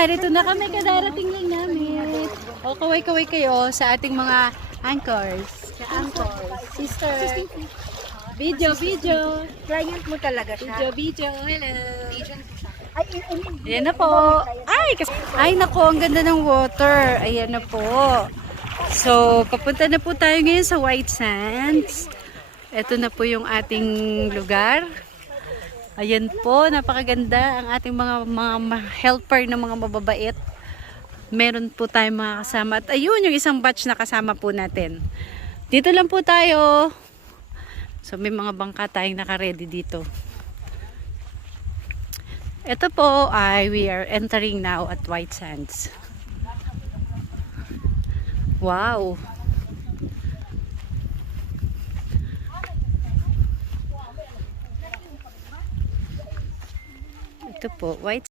narito na kami, kadarating lang namin. O, kaway-kaway kayo sa ating mga anchors. Sister. Video. Client mo talaga siya. Video. Hello. Ay, Ayan na po. Ay, naku, ang ganda ng water. Ayan na po. So, papunta na po tayo ngayon sa White Sands. Ito na po yung ating lugar. Ayan po, napakaganda ang ating mga helper na mga mababait. Meron po tayong mga kasama. At ayun, yung isang batch na kasama po natin. Dito lang po tayo. So, may mga bangka tayong naka-ready dito. Ito po ay we are entering now at White Sands. Wow! Ito po, White